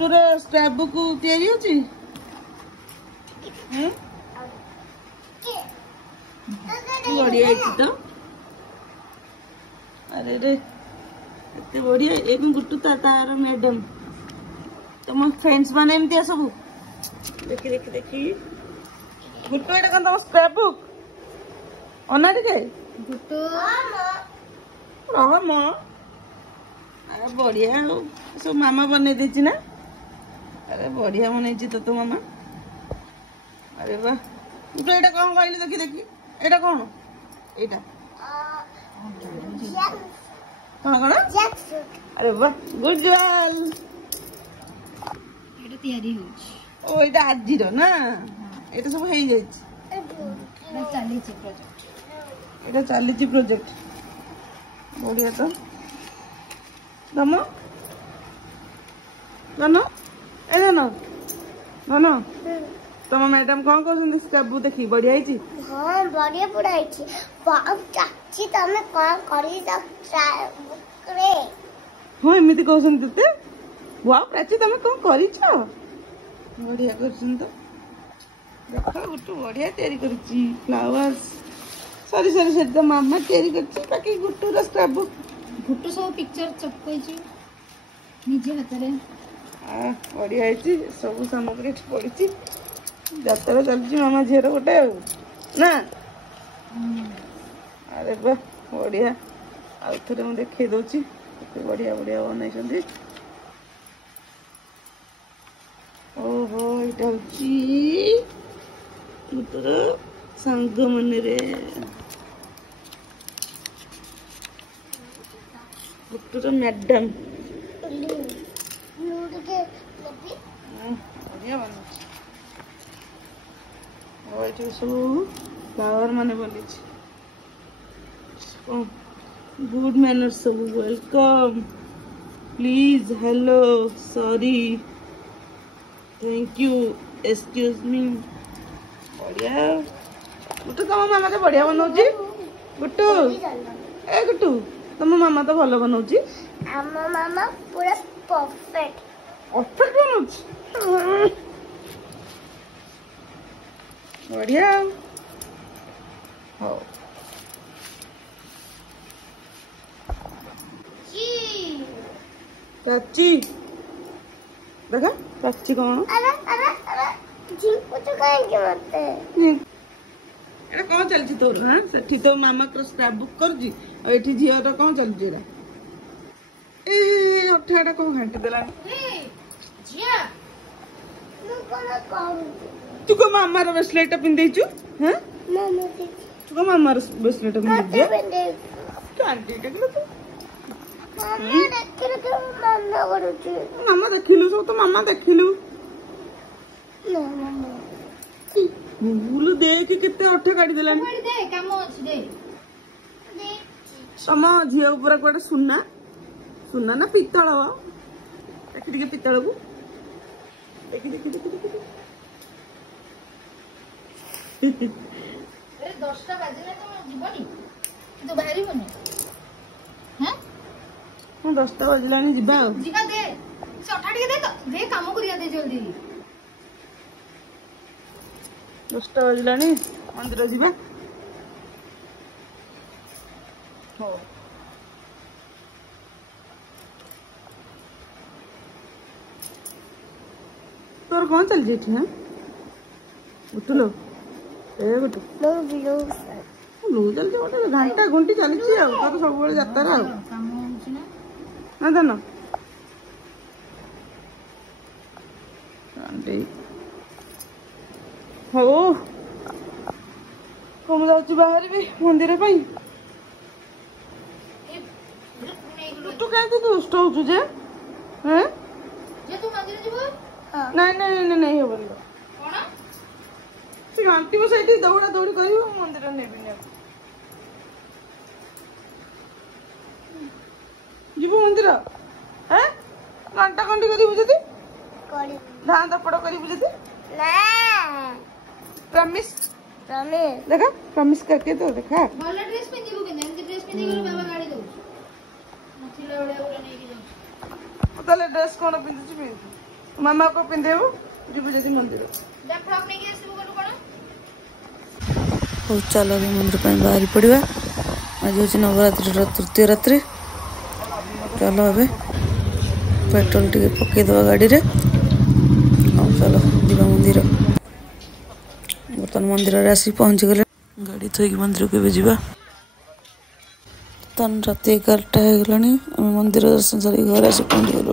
गुट्टूर scrap book तैयारी होची बढ़िया है तो अरे रे एते बढ़िया एक गुट्टू तार मैडम तुम फ्रेंड्स माने एमती सब देखी देखी देखी गुट्टू एटा कौन तुम स्क्रैप बुक अना टिके गुट्टू रह म अरे बढ़िया सब मामा बने देची ना अरे बढ़िया बने तो मामा अरे वाह गुट्टू एटा कौन कहली देखी देखी एटा कौन एटा कौन कौन अरे वाह गुड गर्ल एटा तयारी होछ ओ एटा आजीर ना एटा सब हेई जाई एटा चली छि प्रोजेक्ट एटा चली छि प्रोजेक्ट बढ़िया तो नमो ननो ए ननो ननो तुम मैडम कौन कहउछन स्क्रैप बुक देखी बढ़िया है हां बढ़िया पढ़ाई छी वाह चाची तमे कौन करी द स्क्रैप रे हां एमिति कहउछन तते वाह प्राची तमे कौन करी छ बढ़िया करछन तो देखो गुट्टू बढ़िया तैयारी करछि फ्लावर्स सॉरी सॉरी सॉरी तो मामा तैयारी करछि बाकी गुट्टू रा स्क्रैप बुक गुट्टू सब पिक्चर चपकई छी निजे हाथ रे बढ़िया है सब सामग्री पड़ी जात्रा चलती मामा झीर गोटे ना अरे बा बढ़िया आउ थे मुझे देखी दौची बढ़िया बढ़िया बनई ओहो यहाँ हूँ गुटर सांग मन गुटर मैडम बढ़िया बन सब फ्लावर माने बनी गुड मैनर सब welcome please hello sorry thank you excuse me बढ़िया गुट्टू तुम मामा तो बढ़िया बनाऊची गुट्टू ए गुट्टू तुम मामा तो भल बनाऊची आम मामा पूरा परफेक्ट परफेक्ट बनाऊची बढ़िया हो चाची देखा चाची कौन अरे अरे अरे झिंकू तो कहेंगे मते एटा कौन चलछि तोर हां सेठी तो मामा को स्क्रैप बुक कर जी और एठी झिया तो कौन चल जेरा ए अठाटा कौन घंटे देला ए जिया मैं कोना कहूं तू को मामा रो ब्रेसलेट पिन देछु हां मामा दे तू को मामा रो ब्रेसलेट पिन दे बंदे कांटी टेकलो तू मामा देखिलो तो मामा करूची मामा देखिलु सब तो मामा देखिलु ना मामा भूल देख केते अठा काटी देला कोइ दे काम अछि दे सम झिया ऊपर कोडे सुन्ना सुन्ना ना पितळ देखि देखि पितळ को देखि देखि देखि देखि अरे 10टा बाजिले तो जीवनी तो बाहरी बने हैं हम 10टा बजलानी जिबा जीवा दे से अठा टिके दे काम करिया दे जल्दी 10टा बजलानी मंदिर जिबा हो तोर कौन चल जेठी हां उठलो ए गुटू नो बिलो लो चल जे गोटे घंटा घंटी चलीची आ तो सब बेले जात्रा आ काम होछि ना ना जानो आंटी हो कम जाउची बाहर भी मंदिर पई तू काय तू दुष्ट होछु जे हैं जे तू मंदिर जीव नहीं नहीं नहीं नहीं होबन कोन से घंटी बसाई दौड़ा दौड़ी करियो मंदिर नेबिनी जीव मंदिर हैं घंटा घंटी करी बुझती करी धान दपड़ करी बुझती ना प्रॉमिस प्रॉमिस देखा प्रॉमिस करके तो देखा भल ड्रेस पिंदिबो के एंती ड्रेस पिंदी के बाबा गाड़ी दो नथिला बड़े बड़े नहीं के जाऊ ताले ड्रेस कोन पिंदुची मामा को पिंधेबू जीव जदि मंदिर फ्रॉक नहीं के आसीबो कोन हूँ चलो मंदिर बाहरी पड़ा आज हूँ नवरात्रि तृतीय रात्रि चलो ए पेट्रोल टे पकईदे गाड़ी रे चलो जीवा मंदिर बर्तमान मंदिर आसी पहुँची गले गाड़ी थोक मंदिर को जावा बर्तमान रात 11टा हो गला मंदिर दर्शन सारी घर आसी पहुँची गलु।